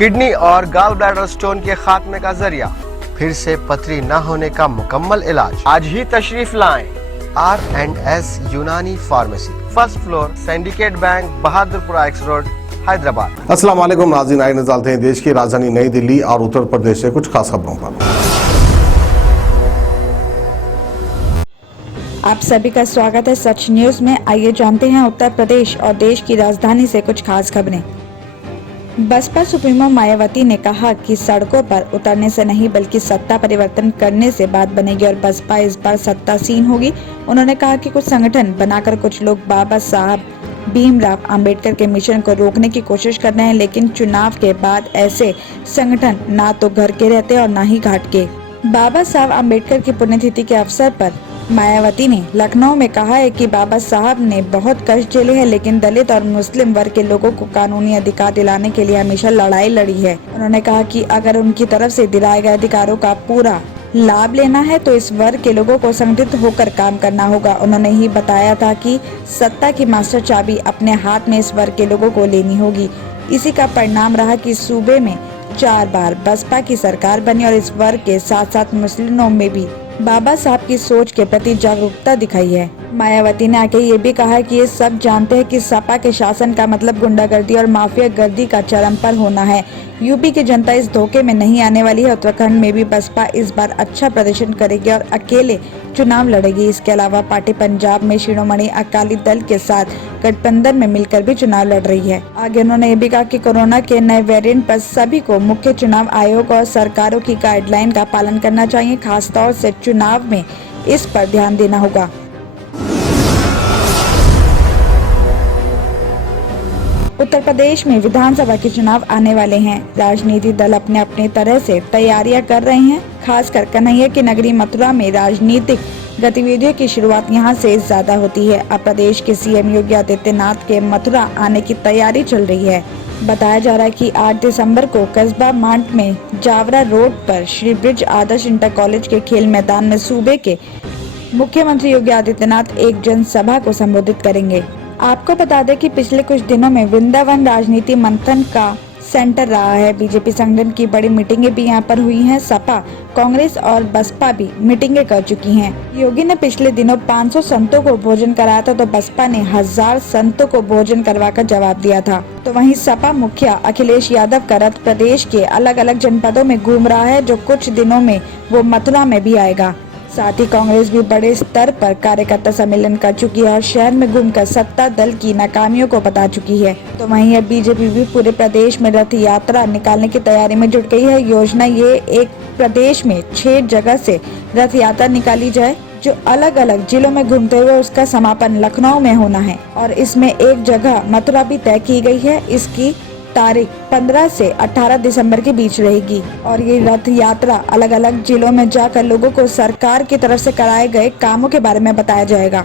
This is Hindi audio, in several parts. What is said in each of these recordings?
किडनी और गॉल ब्लैडर स्टोन के खात्मे का जरिया, फिर से पथरी न होने का मुकम्मल इलाज। आज ही तशरीफ लाएं R&S यूनानी pharmacy, first floor, syndicate bank, Bahadurpura x road, Hyderabad. अस्सलाम वालेकुम नाज़रीन, आइए नज़र डालते हैं देश की राजधानी नई दिल्ली और उत्तर प्रदेश से कुछ खास खबरों पर। आप सभी का स्वागत है सच न्यूज में। आइए जानते हैं उत्तर प्रदेश और देश की राजधानी से कुछ खास खबरें। बसपा सुप्रीमो मायावती ने कहा कि सड़कों पर उतरने से नहीं बल्कि सत्ता परिवर्तन करने से बात बनेगी और बसपा इस बार सत्तासीन होगी। उन्होंने कहा कि कुछ संगठन बनाकर कुछ लोग बाबा साहब भीमराव अंबेडकर के मिशन को रोकने की कोशिश कर रहे हैं, लेकिन चुनाव के बाद ऐसे संगठन ना तो घर के रहते और ना ही घाट के। बाबा साहब अंबेडकर की पुण्यतिथि के अवसर पर मायावती ने लखनऊ में कहा है कि बाबा साहब ने बहुत कष्ट झेले हैं, लेकिन दलित और मुस्लिम वर्ग के लोगों को कानूनी अधिकार दिलाने के लिए हमेशा लड़ाई लड़ी है। उन्होंने कहा कि अगर उनकी तरफ से दिलाए गए अधिकारों का पूरा लाभ लेना है तो इस वर्ग के लोगों को संगठित होकर काम करना होगा। उन्होंने ही बताया था कि सत्ता की मास्टर चाबी अपने हाथ में इस वर्ग के लोगों को लेनी होगी। इसी का परिणाम रहा कि सूबे में 4 बार बसपा की सरकार बनी और इस वर्ग के साथ साथ मुस्लिमों में भी बाबा साहब की सोच के प्रति जागरूकता दिखाई है। मायावती ने आगे ये भी कहा कि ये सब जानते हैं कि सपा के शासन का मतलब गुंडागर्दी और माफिया गर्दी का चरम पर होना है। यूपी की जनता इस धोखे में नहीं आने वाली है। उत्तराखंड में भी बसपा इस बार अच्छा प्रदर्शन करेगी और अकेले चुनाव लड़ेगी। इसके अलावा पार्टी पंजाब में शिरोमणि अकाली दल के साथ गठबंधन में मिलकर भी चुनाव लड़ रही है। आगे उन्होंने ये भी कहा कि कोरोना के नए वेरिएंट पर सभी को मुख्य चुनाव आयोग और सरकारों की गाइडलाइन का पालन करना चाहिए। खासतौर से चुनाव में इस पर ध्यान देना होगा। उत्तर प्रदेश में विधानसभा के चुनाव आने वाले हैं। राजनीतिक दल अपने अपने तरह से तैयारियां कर रहे हैं। खासकर कन्हैया की नगरी मथुरा में राजनीतिक गतिविधियों की शुरुआत यहां से ज्यादा होती है। अब प्रदेश के सीएम योगी आदित्यनाथ के मथुरा आने की तैयारी चल रही है। बताया जा रहा है कि 8 दिसंबर को कस्बा मांट में जावरा रोड पर श्री ब्रिज आदर्श इंटर कॉलेज के खेल मैदान में सूबे के मुख्यमंत्री योगी आदित्यनाथ एक जनसभा को संबोधित करेंगे। आपको बता दें कि पिछले कुछ दिनों में वृंदावन राजनीति मंथन का सेंटर रहा है। बीजेपी संगठन की बड़ी मीटिंगें भी यहां पर हुई हैं। सपा, कांग्रेस और बसपा भी मीटिंगें कर चुकी हैं। योगी ने पिछले दिनों 500 संतों को भोजन कराया था, तो बसपा ने 1000 संतों को भोजन करवाकर जवाब दिया था। तो वहीं सपा मुखिया अखिलेश यादव का रथ प्रदेश के अलग अलग जनपदों में घूम रहा है, जो कुछ दिनों में वो मथुरा में भी आएगा। साथ ही कांग्रेस भी बड़े स्तर पर कार्यकर्ता सम्मेलन कर चुकी है और शहर में घूमकर सत्ता दल की नाकामियों को बता चुकी है। तो वहीं अब बीजेपी भी पूरे प्रदेश में रथ यात्रा निकालने की तैयारी में जुट गई है। योजना ये एक प्रदेश में 6 जगह से रथ यात्रा निकाली जाए, जो अलग अलग जिलों में घूमते हुए उसका समापन लखनऊ में होना है और इसमें एक जगह मथुरा भी तय की गई है। इसकी तारीख 15 से 18 दिसंबर के बीच रहेगी और ये रथ यात्रा अलग अलग जिलों में जाकर लोगों को सरकार की तरफ से कराए गए कामों के बारे में बताया जाएगा।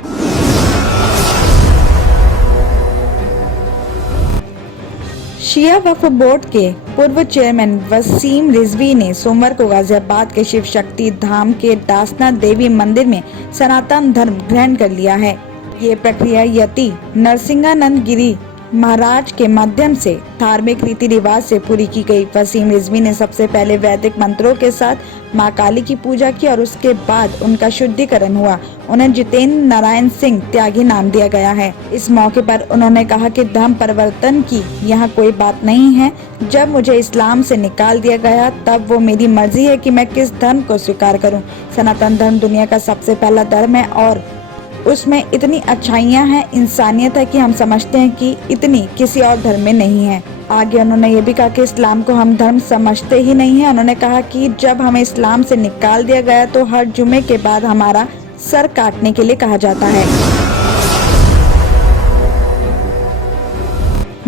शिया वक्फ बोर्ड के पूर्व चेयरमैन वसीम रिजवी ने सोमवार को गाजियाबाद के शिव शक्ति धाम के दासनाथ देवी मंदिर में सनातन धर्म ग्रहण कर लिया है। ये प्रक्रिया यति नरसिंहानंद गिरी महाराज के माध्यम से धार्मिक रीति रिवाज से पूरी की गई। वसीम रिजवी ने सबसे पहले वैदिक मंत्रों के साथ मां काली की पूजा की और उसके बाद उनका शुद्धिकरण हुआ। उन्हें जितेंद्र नारायण सिंह त्यागी नाम दिया गया है। इस मौके पर उन्होंने कहा कि धर्म परिवर्तन की यहाँ कोई बात नहीं है। जब मुझे इस्लाम से निकाल दिया गया तब वो मेरी मर्जी है कि मैं किस धर्म को स्वीकार करूँ। सनातन धर्म दुनिया का सबसे पहला धर्म है और उसमें इतनी अच्छाइयाँ हैं, इंसानियत है कि हम समझते हैं कि इतनी किसी और धर्म में नहीं है। आगे उन्होंने ये भी कहा कि इस्लाम को हम धर्म समझते ही नहीं है। उन्होंने कहा कि जब हमें इस्लाम से निकाल दिया गया तो हर जुमे के बाद हमारा सर काटने के लिए कहा जाता है।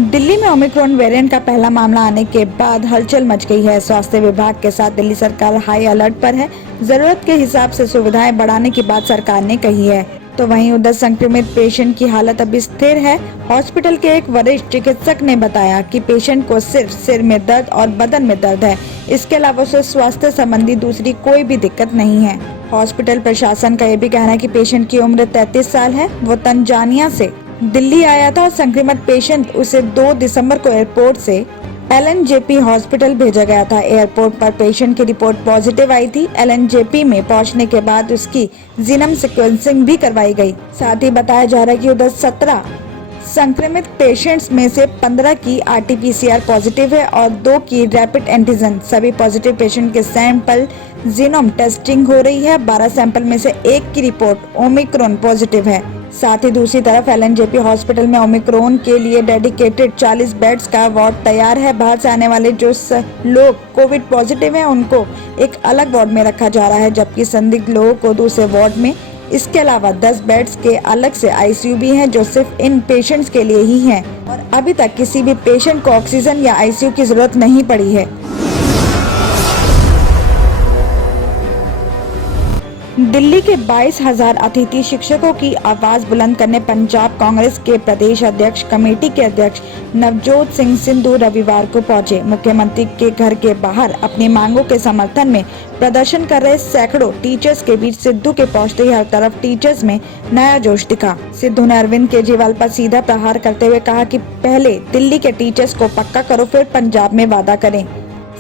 दिल्ली में ओमिक्रॉन वेरिएंट का पहला मामला आने के बाद हलचल मच गई है। स्वास्थ्य विभाग के साथ दिल्ली सरकार हाई अलर्ट पर है। जरूरत के हिसाब से सुविधाएं बढ़ाने की बात सरकार ने कही है। तो वहीं उधर संक्रमित पेशेंट की हालत अभी स्थिर है। हॉस्पिटल के एक वरिष्ठ चिकित्सक ने बताया कि पेशेंट को सिर्फ सिर में दर्द और बदन में दर्द है। इसके अलावा उसे स्वास्थ्य संबंधी दूसरी कोई भी दिक्कत नहीं है। हॉस्पिटल प्रशासन का ये भी कहना है कि पेशेंट की उम्र 33 साल है। वो तंजानिया से दिल्ली आया था और संक्रमित पेशेंट उसे 2 दिसंबर को एयरपोर्ट से एलएनजेपी हॉस्पिटल भेजा गया था। एयरपोर्ट पर पेशेंट की रिपोर्ट पॉजिटिव आई थी। एलएनजेपी में पहुंचने के बाद उसकी जीनोम सीक्वेंसिंग भी करवाई गई। साथ ही बताया जा रहा है कि उधर 17 संक्रमित पेशेंट्स में से 15 की आरटीपीसीआर पॉजिटिव है और 2 की रैपिड एंटीजन। सभी पॉजिटिव पेशेंट के सैंपल जीनोम टेस्टिंग हो रही है। 12 सैंपल में से 1 की रिपोर्ट ओमिक्रॉन पॉजिटिव है। साथ ही दूसरी तरफ एलएनजेपी हॉस्पिटल में ओमिक्रॉन के लिए डेडिकेटेड 40 बेड्स का वार्ड तैयार है। बाहर से आने वाले जो लोग कोविड पॉजिटिव हैं उनको एक अलग वार्ड में रखा जा रहा है, जबकि संदिग्ध लोगों को दूसरे वार्ड में। इसके अलावा 10 बेड्स के अलग से आईसीयू भी हैं जो सिर्फ इन पेशेंट्स के लिए ही हैं और अभी तक किसी भी पेशेंट को ऑक्सीजन या आईसीयू की जरूरत नहीं पड़ी है। दिल्ली के 22,000 अतिथि शिक्षकों की आवाज बुलंद करने पंजाब कांग्रेस के प्रदेश अध्यक्ष कमेटी के अध्यक्ष नवजोत सिंह सिद्धू रविवार को पहुंचे। मुख्यमंत्री के घर के बाहर अपनी मांगों के समर्थन में प्रदर्शन कर रहे सैकड़ों टीचर्स के बीच सिद्धू के पहुंचते ही हर तरफ टीचर्स में नया जोश दिखा। सिद्धू ने अरविंद केजरीवाल पर सीधा प्रहार करते हुए कहा कि पहले दिल्ली के टीचर्स को पक्का करो, फिर पंजाब में वादा करें।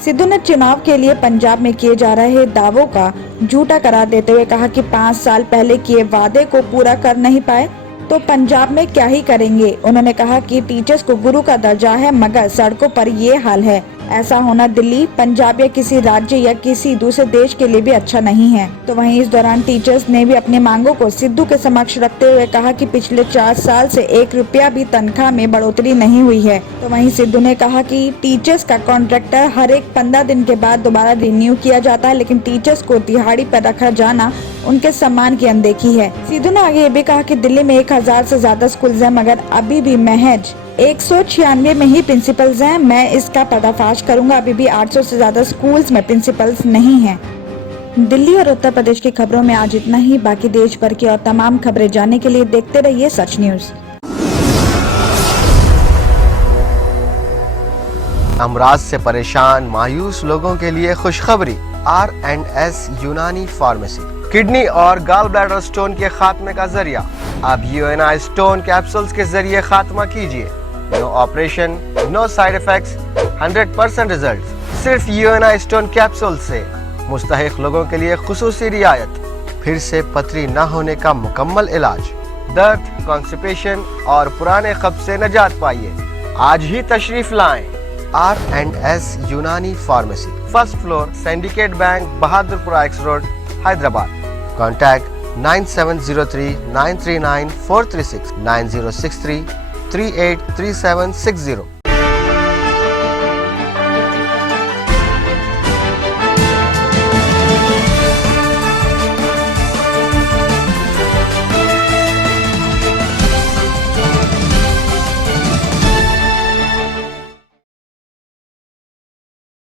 सिद्धू ने चुनाव के लिए पंजाब में किए जा रहे दावों का झूठा करार देते हुए कहा कि 5 साल पहले किए वादे को पूरा कर नहीं पाए तो पंजाब में क्या ही करेंगे। उन्होंने कहा कि टीचर्स को गुरु का दर्जा है मगर सड़कों पर ये हाल है। ऐसा होना दिल्ली, पंजाब या किसी राज्य या किसी दूसरे देश के लिए भी अच्छा नहीं है। तो वहीं इस दौरान टीचर्स ने भी अपनी मांगों को सिद्धू के समक्ष रखते हुए कहा कि पिछले 4 साल से 1 रुपया भी तनख्वाह में बढ़ोतरी नहीं हुई है। तो वहीं सिद्धू ने कहा कि टीचर्स का कॉन्ट्रैक्टर हर एक 15 दिन के बाद दोबारा रिन्यू किया जाता है, लेकिन टीचर्स को दिहाड़ी पर रखा जाना उनके सम्मान की अनदेखी है। सिद्धू ने आगे ये भी कहा कि दिल्ली में 1000 से ज्यादा स्कूल हैं मगर अभी भी महज 196 में ही प्रिंसिपल्स हैं। मैं इसका पर्दाफाश करूंगा। अभी भी 800 से ज्यादा स्कूल्स में प्रिंसिपल्स नहीं हैं। दिल्ली और उत्तर प्रदेश की खबरों में आज इतना ही। बाकी देश भर की और तमाम खबरें जानने के लिए देखते रहिए सच न्यूज। अमराज से परेशान मायूस लोगों के लिए खुशखबरी। R&S यूनानी फार्मेसी किडनी और गॉल ब्लैडर स्टोन के खात्मे का जरिया। अब UNI स्टोन कैप्सूल्स के जरिए खात्मा कीजिए। No operation, no side effects, 100% result. सिर्फ UNI स्टोन कैप्सूल से मुस्तहिक लोगों के लिए खुसूसी रियायत। फिर से पथरी न होने का मुकम्मल इलाज। दर्द, कॉन्स्टिपेशन और पुराने कब्ज से निजात पाइए। आज ही तशरीफ लाएं। R&S यूनानी pharmacy, first floor, syndicate bank, Bahadurpura X road, Hyderabad. Contact 9703 939 436 9063 383760।